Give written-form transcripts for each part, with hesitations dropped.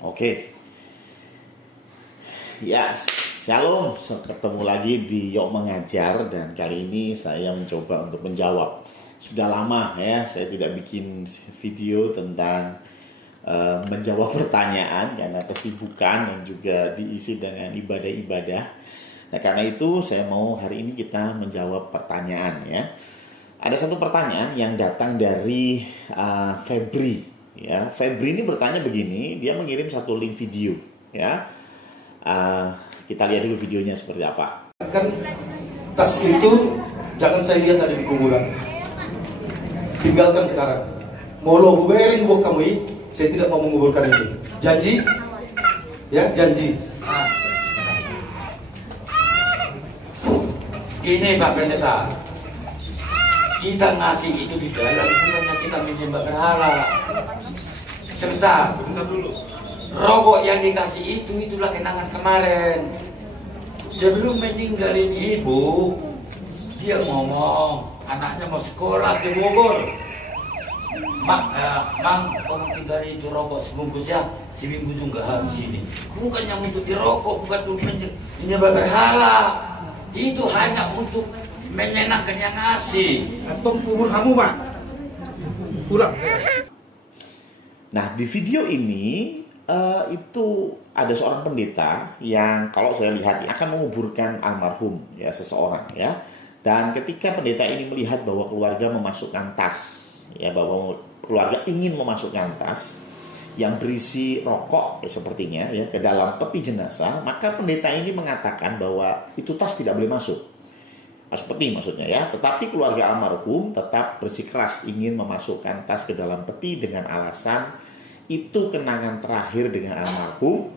Oke, ya, shalom. Ketemu lagi di Yok Mengajar dan kali ini saya mencoba untuk menjawab. Sudah lama ya, saya tidak bikin video tentang menjawab pertanyaan karena kesibukan dan juga diisi dengan ibadah-ibadah. Nah, karena itu saya mau hari ini kita menjawab pertanyaan ya. Ada satu pertanyaan yang datang dari Febri. Ya, Febri ini bertanya begini, dia mengirim satu link video. Ya, kita lihat dulu videonya seperti apa. Kan tas itu jangan saya lihat ada di kuburan. Tinggalkan sekarang. Molo huberin buat kamu ini, saya tidak mau menguburkan itu. Janji? Ya, janji. Gini Pak Pendeta, kita ngasih itu di dalam bukannya kita menyembah berhala. Sebentar dulu. Rokok yang dikasih itulah kenangan kemarin. Sebelum meninggalin ibu, dia ngomong anaknya mau sekolah ke Bogor. Mang, tolong tinggalin itu rokok sebungkus ya, seminggu juga habis ini. Bukannya untuk dirokok, bukan untuk menyembah berhala. Itu hanya untuk menyenangkan yang ngasih. Atau kubur kamu, Pak. Pulang. Nah, di video ini itu ada seorang pendeta yang kalau saya lihat akan menguburkan almarhum ya seseorang ya. Dan ketika pendeta ini melihat bahwa keluarga memasukkan tas ya, bahwa keluarga ingin memasukkan tas yang berisi rokok ya, sepertinya ya ke dalam peti jenazah, maka pendeta ini mengatakan bahwa itu tas tidak boleh masuk. Peti maksudnya ya, tetapi keluarga almarhum tetap bersikeras ingin memasukkan tas ke dalam peti dengan alasan itu kenangan terakhir dengan almarhum,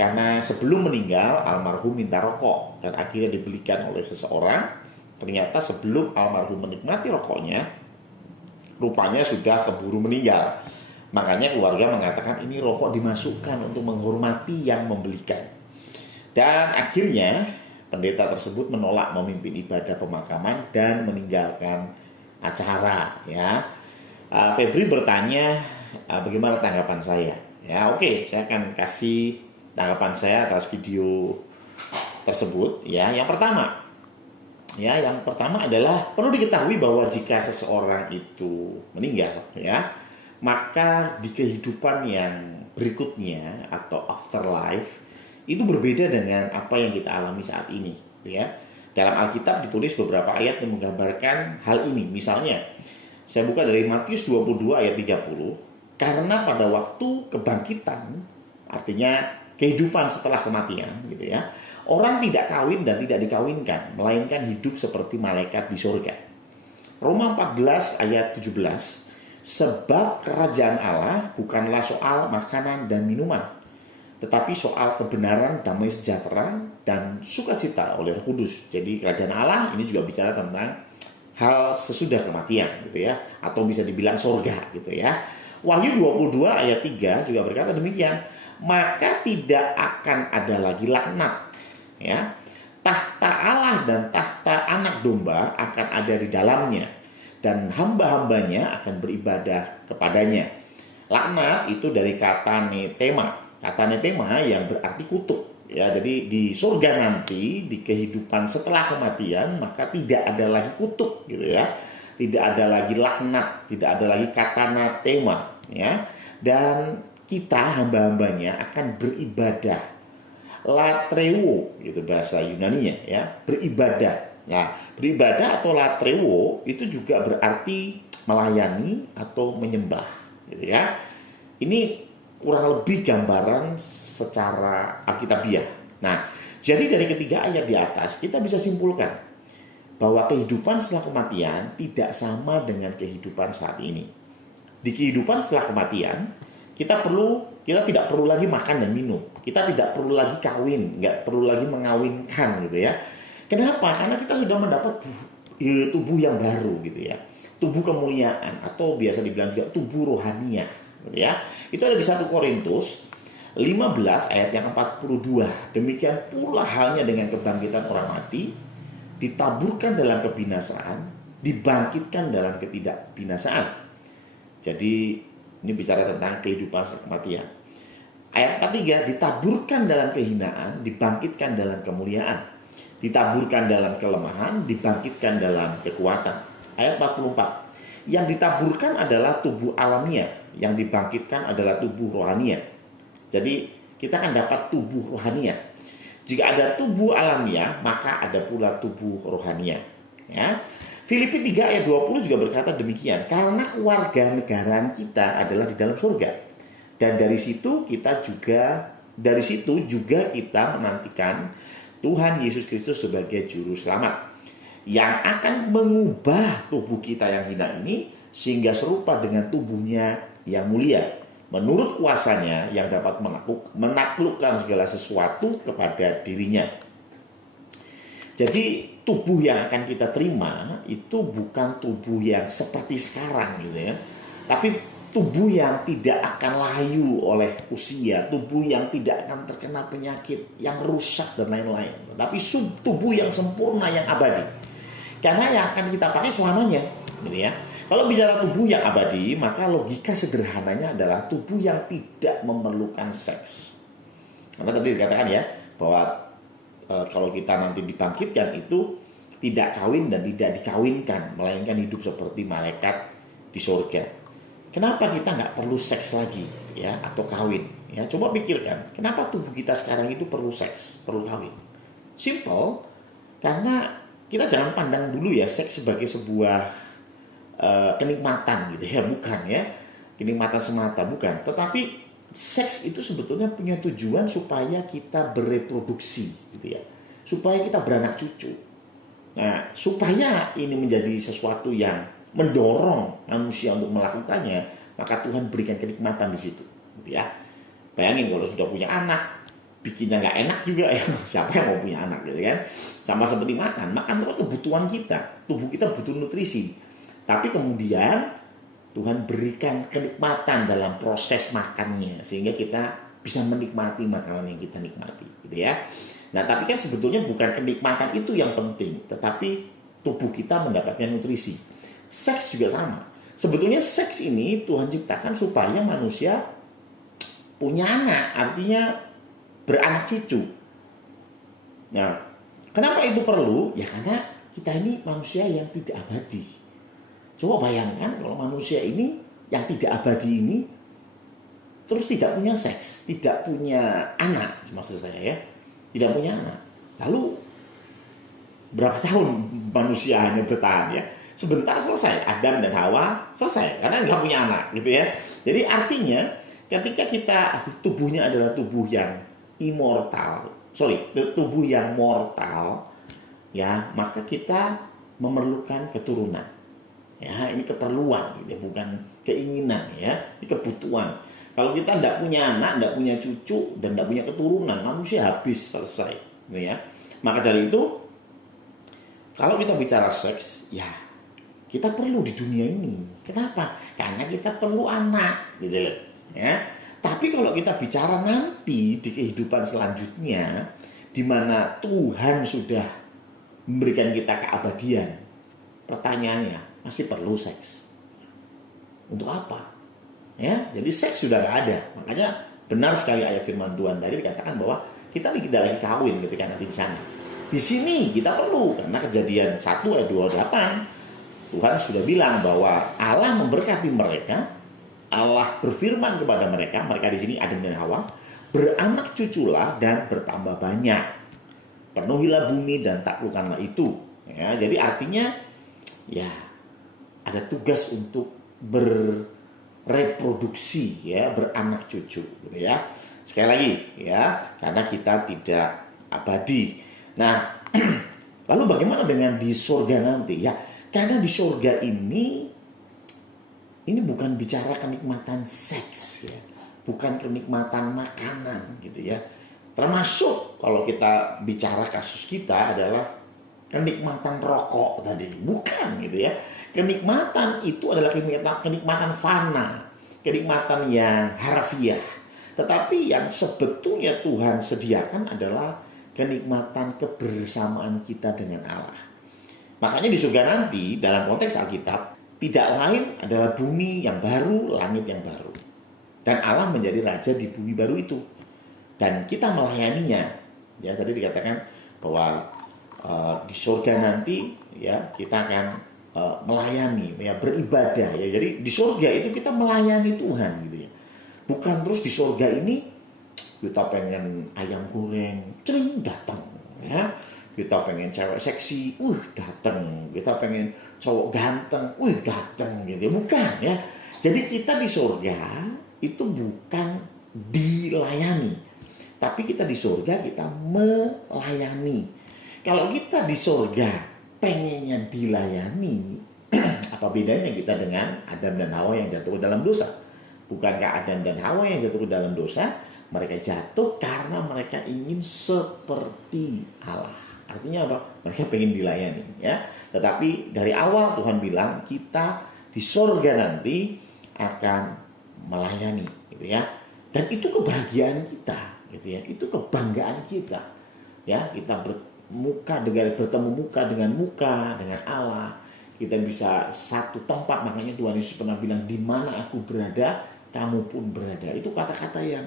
karena sebelum meninggal almarhum minta rokok dan akhirnya dibelikan oleh seseorang. Ternyata sebelum almarhum menikmati rokoknya, rupanya sudah keburu meninggal. Makanya keluarga mengatakan ini rokok dimasukkan untuk menghormati yang membelikan. Dan akhirnya pendeta tersebut menolak memimpin ibadah pemakaman dan meninggalkan acara ya. Febri bertanya bagaimana tanggapan saya. Ya, oke, saya akan kasih tanggapan saya atas video tersebut ya. Yang pertama adalah perlu diketahui bahwa jika seseorang itu meninggal ya, maka di kehidupan yang berikutnya atau afterlife itu berbeda dengan apa yang kita alami saat ini ya. Dalam Alkitab ditulis beberapa ayat yang menggambarkan hal ini. Misalnya saya buka dari Matius 22 ayat 30. Karena pada waktu kebangkitan, artinya kehidupan setelah kematian gitu ya, orang tidak kawin dan tidak dikawinkan, melainkan hidup seperti malaikat di surga. Roma 14 ayat 17. Sebab kerajaan Allah bukanlah soal makanan dan minuman, tetapi soal kebenaran, damai sejahtera, dan sukacita oleh Roh Kudus. Jadi kerajaan Allah ini juga bicara tentang hal sesudah kematian gitu ya, atau bisa dibilang surga gitu ya. Wahyu 22 ayat 3 juga berkata demikian. Maka tidak akan ada lagi laknat ya. Tahta Allah dan tahta anak domba akan ada di dalamnya, dan hamba-hambanya akan beribadah kepadanya. Laknat itu dari kata netema. Kata netema yang berarti kutuk ya. Jadi di surga nanti, di kehidupan setelah kematian, maka tidak ada lagi kutuk gitu ya. Tidak ada lagi laknat, tidak ada lagi kata netema ya. Dan kita hamba-hambanya akan beribadah. Latreuo gitu bahasa Yunaninya ya, beribadah. Nah, beribadah atau latreuo itu juga berarti melayani atau menyembah gitu ya. Ini kurang lebih gambaran secara alkitabiah. Nah, jadi dari ketiga ayat di atas kita bisa simpulkan bahwa kehidupan setelah kematian tidak sama dengan kehidupan saat ini. Di kehidupan setelah kematian kita tidak perlu lagi makan dan minum. Kita tidak perlu lagi kawin, nggak perlu lagi mengawinkan gitu ya. Kenapa? Karena kita sudah mendapat tubuh yang baru gitu ya. Tubuh kemuliaan atau biasa dibilang juga tubuh rohania gitu ya. Itu ada di 1 Korintus 15 ayat yang 42. Demikian pula halnya dengan kebangkitan orang mati, ditaburkan dalam kebinasaan, dibangkitkan dalam ketidakbinasaan. Jadi ini bicara tentang kehidupan setelah kematian. Ayat 43, ditaburkan dalam kehinaan, dibangkitkan dalam kemuliaan. Ditaburkan dalam kelemahan, dibangkitkan dalam kekuatan. Ayat 44, yang ditaburkan adalah tubuh alamiah, yang dibangkitkan adalah tubuh rohania. Jadi kita akan dapat tubuh rohania. Jika ada tubuh alamiah, maka ada pula tubuh rohania. Ya. Filipi 3 ayat 20 juga berkata demikian. Karena kewarganegaraan kita adalah di dalam surga. Dan dari situ juga kita menantikan Tuhan Yesus Kristus sebagai juru selamat yang akan mengubah tubuh kita yang hina ini sehingga serupa dengan tubuhnya yang mulia, menurut kuasanya yang dapat menaklukkan segala sesuatu kepada dirinya. Jadi tubuh yang akan kita terima itu bukan tubuh yang seperti sekarang gitu ya, tapi tubuh yang tidak akan layu oleh usia, tubuh yang tidak akan terkena penyakit yang rusak dan lain-lain, tapi tubuh yang sempurna, yang abadi. Karena yang akan kita pakai selamanya, gitu ya. Kalau bicara tubuh yang abadi, maka logika sederhananya adalah tubuh yang tidak memerlukan seks. Karena tadi dikatakan ya bahwa kalau kita nanti dibangkitkan itu tidak kawin dan tidak dikawinkan, melainkan hidup seperti malaikat di surga. Kenapa kita nggak perlu seks lagi ya atau kawin? Ya, coba pikirkan, kenapa tubuh kita sekarang itu perlu seks, perlu kawin? Simple, karena kita jangan pandang dulu ya seks sebagai sebuah kenikmatan gitu ya, bukan ya, kenikmatan semata, bukan. Tetapi seks itu sebetulnya punya tujuan supaya kita bereproduksi gitu ya, supaya kita beranak cucu. Nah, supaya ini menjadi sesuatu yang mendorong manusia untuk melakukannya, maka Tuhan berikan kenikmatan di situ, gitu ya. Bayangin kalau sudah punya anak, bikinnya nggak enak juga ya. Siapa yang mau punya anak gitu kan? Sama seperti makan itu kebutuhan kita, tubuh kita butuh nutrisi. Tapi kemudian Tuhan berikan kenikmatan dalam proses makannya sehingga kita bisa menikmati makanan yang kita nikmati, gitu ya. Nah, tapi kan sebetulnya bukan kenikmatan itu yang penting, tetapi tubuh kita mendapatkan nutrisi. Seks juga sama. Sebetulnya seks ini Tuhan ciptakan supaya manusia punya anak, artinya beranak cucu. Nah, kenapa itu perlu? Ya karena kita ini manusia yang tidak abadi. Coba bayangkan kalau manusia ini yang tidak abadi ini terus tidak punya seks, tidak punya anak, maksud saya ya, tidak punya anak. Lalu berapa tahun manusia hanya bertahan ya? Sebentar selesai, Adam dan Hawa selesai karena nggak punya anak gitu ya. Jadi artinya ketika kita tubuhnya adalah tubuh yang tubuh yang mortal ya, maka kita memerlukan keturunan. Ya, ini keperluan gitu ya, bukan keinginan ya, ini kebutuhan. Kalau kita tidak punya anak, tidak punya cucu dan tidak punya keturunan, manusia habis, selesai gitu ya. Maka dari itu kalau kita bicara seks, ya kita perlu di dunia ini. Kenapa? Karena kita perlu anak gitu loh ya. Tapi kalau kita bicara nanti di kehidupan selanjutnya di mana Tuhan sudah memberikan kita keabadian, pertanyaannya, masih perlu seks? Untuk apa? Ya, jadi seks sudah nggak ada. Makanya benar sekali ayat firman Tuhan tadi dikatakan bahwa kita tidak lagi kawin ketika nanti di sana. Di sini kita perlu, karena Kejadian 1 ayat 28 Tuhan sudah bilang bahwa Allah memberkati mereka, Allah berfirman kepada mereka di sini Adam dan Hawa, beranak cuculah dan bertambah banyak, penuhilah bumi dan taklukkanlah itu. Ya, jadi artinya ya ada tugas untuk berreproduksi ya, beranak cucu gitu ya. Sekali lagi ya, karena kita tidak abadi. Nah, lalu bagaimana dengan di surga nanti? Ya, karena di surga ini bukan bicara kenikmatan seks ya, bukan kenikmatan makanan gitu ya. Termasuk kalau kita bicara kasus kita adalah kenikmatan rokok tadi, bukan gitu ya. Kenikmatan itu adalah kenikmatan fana, kenikmatan yang harfiah. Tetapi yang sebetulnya Tuhan sediakan adalah kenikmatan kebersamaan kita dengan Allah. Makanya di surga nanti dalam konteks Alkitab tidak lain adalah bumi yang baru, langit yang baru. Dan Allah menjadi raja di bumi baru itu. Dan kita melayaninya. Ya, tadi dikatakan bahwa di surga nanti ya kita akan melayani, ya beribadah ya. Jadi di surga itu kita melayani Tuhan gitu ya. Bukan terus di surga ini kita pengen ayam goreng, cering datang ya. Kita pengen cewek seksi, datang. Kita pengen cowok ganteng, datang gitu ya. Bukan ya. Jadi kita di surga itu bukan dilayani, tapi kita di surga kita melayani. Kalau kita di surga pengennya dilayani, apa bedanya kita dengan Adam dan Hawa yang jatuh ke dalam dosa? Bukankah Adam dan Hawa yang jatuh ke dalam dosa, mereka jatuh karena mereka ingin seperti Allah. Artinya apa? Mereka pengen dilayani ya. Tetapi dari awal Tuhan bilang kita di surga nanti akan melayani gitu ya. Dan itu kebahagiaan kita gitu ya. Itu kebanggaan kita. Ya, kita bertemu muka dengan Allah. Kita bisa satu tempat, makanya Tuhan Yesus pernah bilang di mana aku berada, kamu pun berada. Itu kata-kata yang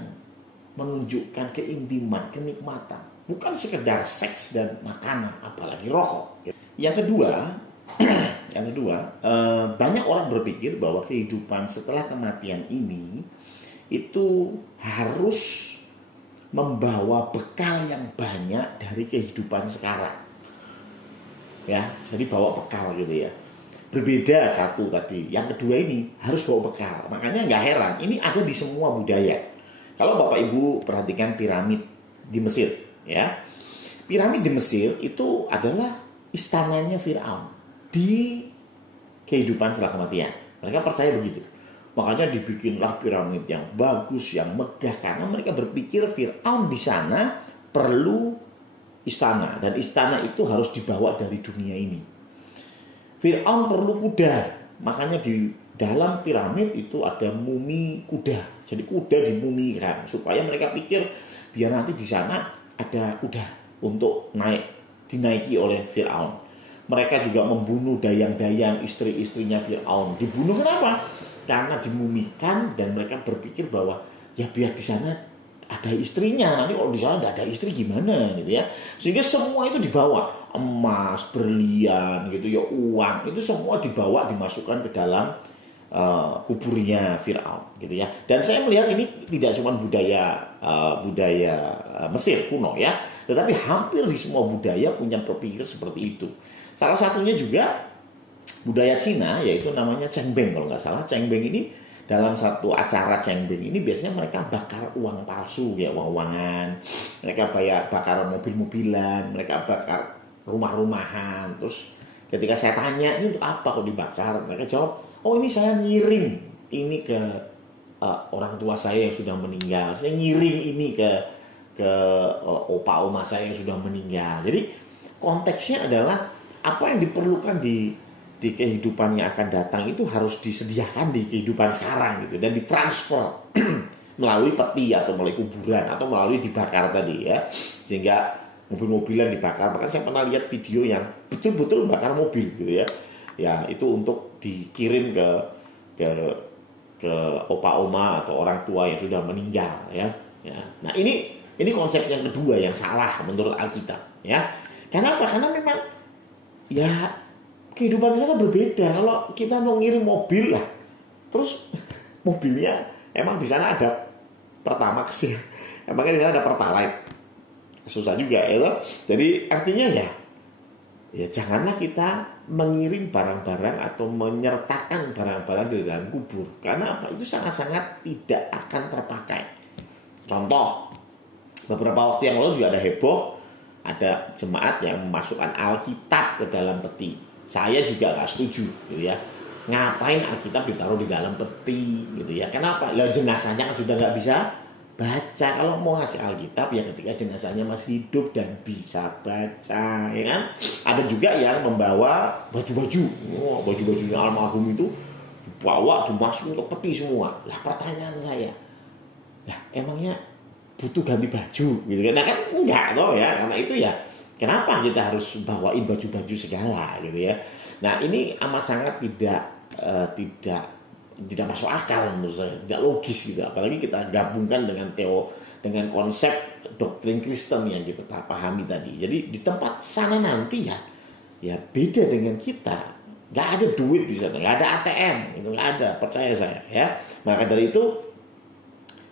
menunjukkan keintiman, kenikmatan. Bukan sekedar seks dan makanan, apalagi rokok. Yang kedua, banyak orang berpikir bahwa kehidupan setelah kematian ini itu harus membawa bekal yang banyak dari kehidupan sekarang. Ya, jadi bawa bekal gitu ya. Berbeda satu tadi. Yang kedua ini harus bawa bekal. Makanya nggak heran, ini ada di semua budaya. Kalau Bapak Ibu perhatikan piramid di Mesir, ya. Piramid di Mesir itu adalah istananya Firaun di kehidupan setelah kematian. Mereka percaya begitu. Makanya dibikinlah piramid yang bagus, yang megah, karena mereka berpikir Firaun di sana perlu istana, dan istana itu harus dibawa dari dunia ini. Firaun perlu kuda, makanya di dalam piramid itu ada mumi kuda. Jadi kuda dimumikan supaya mereka pikir biar nanti di sana ada kuda untuk dinaiki oleh Firaun. Mereka juga membunuh dayang-dayang istri-istrinya Firaun. Dibunuh kenapa? Karena dimumikan, dan mereka berpikir bahwa ya biar di sana ada istrinya, nanti kalau di sana tidak ada istri gimana gitu ya. Sehingga semua itu dibawa, emas, berlian gitu ya, uang, itu semua dibawa, dimasukkan ke dalam kuburnya Firaun gitu ya. Dan saya melihat ini tidak cuma budaya Mesir kuno ya, tetapi hampir di semua budaya punya berpikir seperti itu. Salah satunya juga budaya Cina, yaitu namanya cengbeng kalau nggak salah. Cengbeng ini dalam satu acara cengbeng ini biasanya mereka bakar uang palsu ya, uang-uangan. Mereka bakar mobil-mobilan, mereka bakar rumah-rumahan. Terus ketika saya tanya ini untuk apa kok dibakar, mereka jawab, oh ini saya ngirim ini ke orang tua saya yang sudah meninggal. Saya ngirim ini ke opa oma saya yang sudah meninggal. Jadi konteksnya adalah apa yang diperlukan di kehidupan yang akan datang itu harus disediakan di kehidupan sekarang gitu, dan ditransfer melalui peti atau melalui kuburan atau melalui dibakar tadi ya, sehingga mobil-mobilan dibakar. Bahkan saya pernah lihat video yang betul-betul bakar mobil gitu ya. Ya itu untuk dikirim ke opa oma atau orang tua yang sudah meninggal ya. Nah ini konsep yang kedua yang salah menurut Alkitab ya. Kenapa? Karena memang ya kehidupan sana berbeda. Kalau kita mau ngirim mobil lah, terus mobilnya emang di sana ada Pertamax ya, emangnya di sana ada Pertalite, susah juga ya loh. Jadi artinya ya janganlah kita mengirim barang-barang atau menyertakan barang-barang di dalam kubur, karena apa? Itu sangat-sangat tidak akan terpakai. Contoh, beberapa waktu yang lalu juga ada heboh, ada jemaat yang memasukkan Alkitab ke dalam peti. Saya juga nggak setuju gitu ya. Ngapain Alkitab ditaruh di dalam peti gitu ya? Kenapa? Lah jenazahnya kan sudah nggak bisa baca. Kalau mau ngasih Alkitab ya ketika jenazahnya masih hidup dan bisa baca, ya kan? Ada juga yang membawa baju-baju, baju-bajunya almarhum itu dibawa dimasukin ke peti semua. Lah pertanyaan saya, lah emangnya butuh ganti baju gitu kan? Nah kan enggak loh ya, karena itu ya kenapa kita harus bawain baju-baju segala gitu ya. Nah ini amat sangat tidak tidak masuk akal menurut saya, tidak logis gitu. Apalagi kita gabungkan dengan konsep doktrin Kristen yang kita pahami tadi. Jadi di tempat sana nanti ya beda dengan kita. Nggak ada duit di sana, nggak ada ATM, itu nggak ada, percaya saya ya. Maka dari itu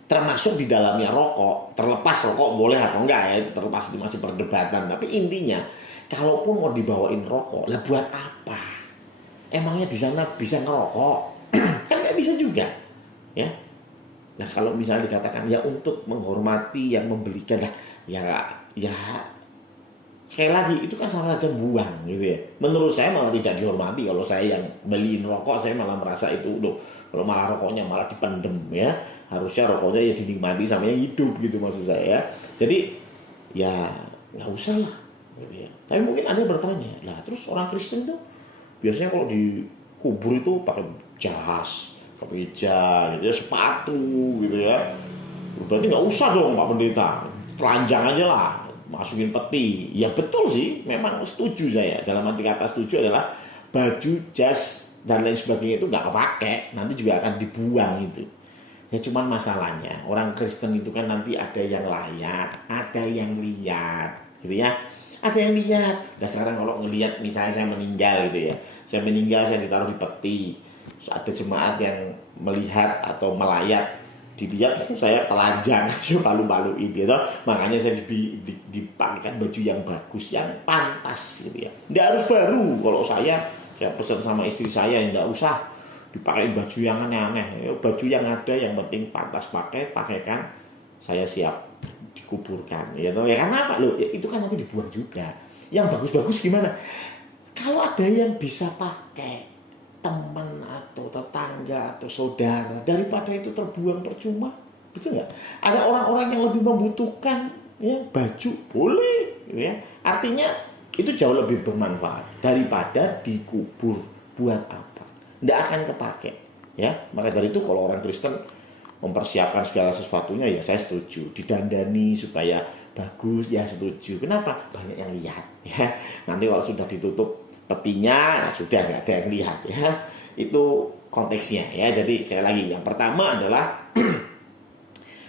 termasuk di dalamnya rokok, terlepas rokok boleh atau enggak ya, itu terlepas, itu masih perdebatan. Tapi intinya, kalaupun mau dibawain rokok, lah buat apa? Emangnya di sana bisa ngerokok? Kan nggak bisa juga, ya. Nah kalau misalnya dikatakan ya untuk menghormati yang membelikan, lah ya sekali lagi itu kan sama saja buang gitu ya. Menurut saya malah tidak dihormati. Kalau saya yang beliin rokok, saya malah merasa itu loh, kalau malah rokoknya malah dipendem ya. Harusnya rokoknya ya dinikmati sama yang hidup gitu maksud saya ya. Jadi ya nggak usah lah gitu ya. Tapi mungkin ada yang bertanya, lah terus orang Kristen tuh biasanya kalau dikubur itu pakai jas, kemeja gitu ya, sepatu gitu ya. Berarti nggak usah dong Pak Pendeta, telanjang aja lah, masukin peti. Ya betul sih, memang setuju saya. Dalam arti kata setuju adalah baju, jas dan lain sebagainya itu nggak kepake, nanti juga akan dibuang itu. Ya cuman masalahnya orang Kristen itu kan nanti ada yang layak, ada yang lihat, gitu ya. Ada yang lihat. Dan sekarang kalau ngelihat misalnya saya meninggal gitu ya, saya meninggal, saya ditaruh di peti, terus ada jemaat yang melihat atau melayat, dilihat saya telanjang, malu-maluin gitu. Makanya saya dipakaikan baju yang bagus, yang pantas gitu ya. Nggak harus baru. Kalau saya pesan sama istri saya, nggak usah dipakai baju yang aneh-aneh. Baju yang ada yang penting pantas pakaikan, saya siap dikuburkan. Ya karena apa? Loh, ya, itu kan nanti dibuang juga. Yang bagus-bagus gimana? Kalau ada yang bisa pakai, teman atau tetangga atau saudara, daripada itu terbuang percuma, betul nggak? Ada orang-orang yang lebih membutuhkan ya baju, boleh gitu ya. Artinya itu jauh lebih bermanfaat daripada dikubur. Buat apa? Nggak akan kepake ya. Maka dari itu kalau orang Kristen mempersiapkan segala sesuatunya, ya saya setuju. Didandani supaya bagus, ya setuju. Kenapa? Banyak yang lihat ya. Nanti kalau sudah ditutup petinya, ya sudah nggak ada yang lihat ya. Itu konteksnya ya. Jadi sekali lagi, yang pertama adalah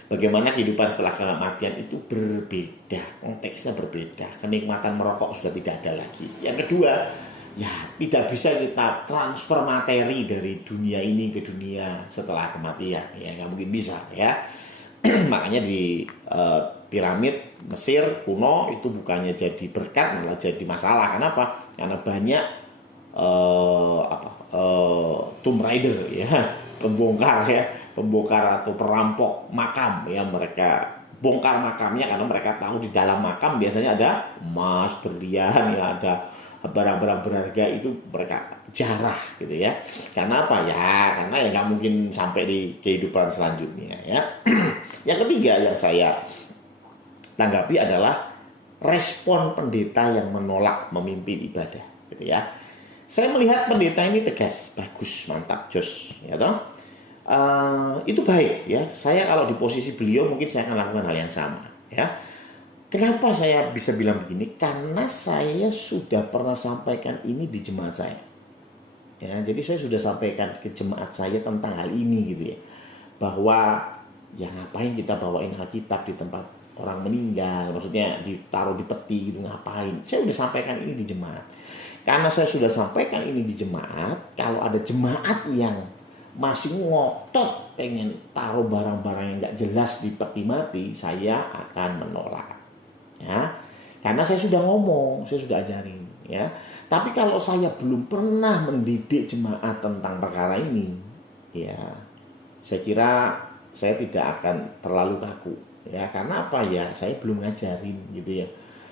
bagaimana kehidupan setelah kematian itu berbeda, konteksnya berbeda. Kenikmatan merokok sudah tidak ada lagi. Yang kedua, ya tidak bisa kita transfer materi dari dunia ini ke dunia setelah kematian, ya nggak mungkin bisa ya. Makanya di piramid Mesir kuno itu bukannya jadi berkat, malah jadi masalah. Kenapa? Karena banyak tomb raider ya, pembongkar atau perampok makam ya. Mereka bongkar makamnya karena mereka tahu di dalam makam biasanya ada emas, berlian, ya ada barang-barang berharga, itu mereka jarah gitu ya. Karena apa ya? Karena ya nggak mungkin sampai di kehidupan selanjutnya ya. Yang ketiga yang saya tanggapi adalah respon pendeta yang menolak memimpin ibadah gitu ya. Saya melihat pendeta ini tegas, bagus, mantap, jos ya toh. Itu baik ya. Saya kalau di posisi beliau mungkin saya akan lakukan hal yang sama ya. Kenapa saya bisa bilang begini? Karena saya sudah pernah sampaikan ini di jemaat saya. Ya, jadi saya sudah sampaikan ke jemaat saya tentang hal ini gitu ya. Bahwa ya ngapain kita bawain Alkitab di tempat orang meninggal, maksudnya ditaruh di peti gitu, ngapain? Saya sudah sampaikan ini di jemaat. Karena saya sudah sampaikan ini di jemaat, kalau ada jemaat yang masih ngotot pengen taruh barang-barang yang nggak jelas di peti mati, saya akan menolak. Ya, karena saya sudah ngomong, saya sudah ajarin ya. Tapi kalau saya belum pernah mendidik jemaat tentang perkara ini, ya saya kira saya tidak akan terlalu kaku ya. Karena apa ya? Saya belum ngajarin gitu ya.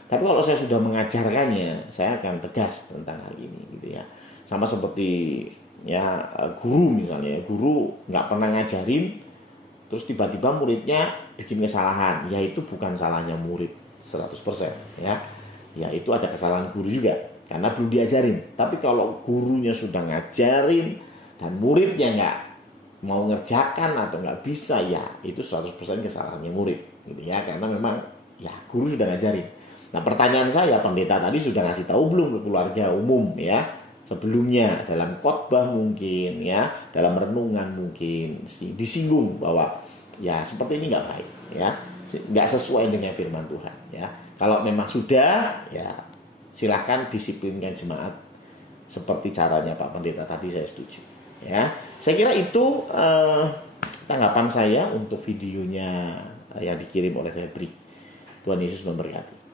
Tapi kalau saya sudah mengajarkannya, saya akan tegas tentang hal ini gitu ya. Sama seperti ya guru misalnya, guru nggak pernah ngajarin, terus tiba-tiba muridnya bikin kesalahan, ya itu bukan salahnya murid 100% ya. Ya itu ada kesalahan guru juga karena belum diajarin. Tapi kalau gurunya sudah ngajarin dan muridnya nggak mau ngerjakan atau nggak bisa, ya itu 100% kesalahannya murid gitu ya. Karena memang ya guru sudah ngajarin. Nah pertanyaan saya, pendeta tadi sudah ngasih tahu belum ke keluarga umum ya sebelumnya dalam khotbah mungkin ya, dalam renungan mungkin disinggung bahwa ya seperti ini nggak baik ya, nggak sesuai dengan firman Tuhan ya. Kalau memang sudah ya silakan disiplinkan jemaat seperti caranya Pak Pendeta tadi, saya setuju ya. Saya kira itu tanggapan saya untuk videonya yang dikirim oleh Febri. Tuhan Yesus memberkati.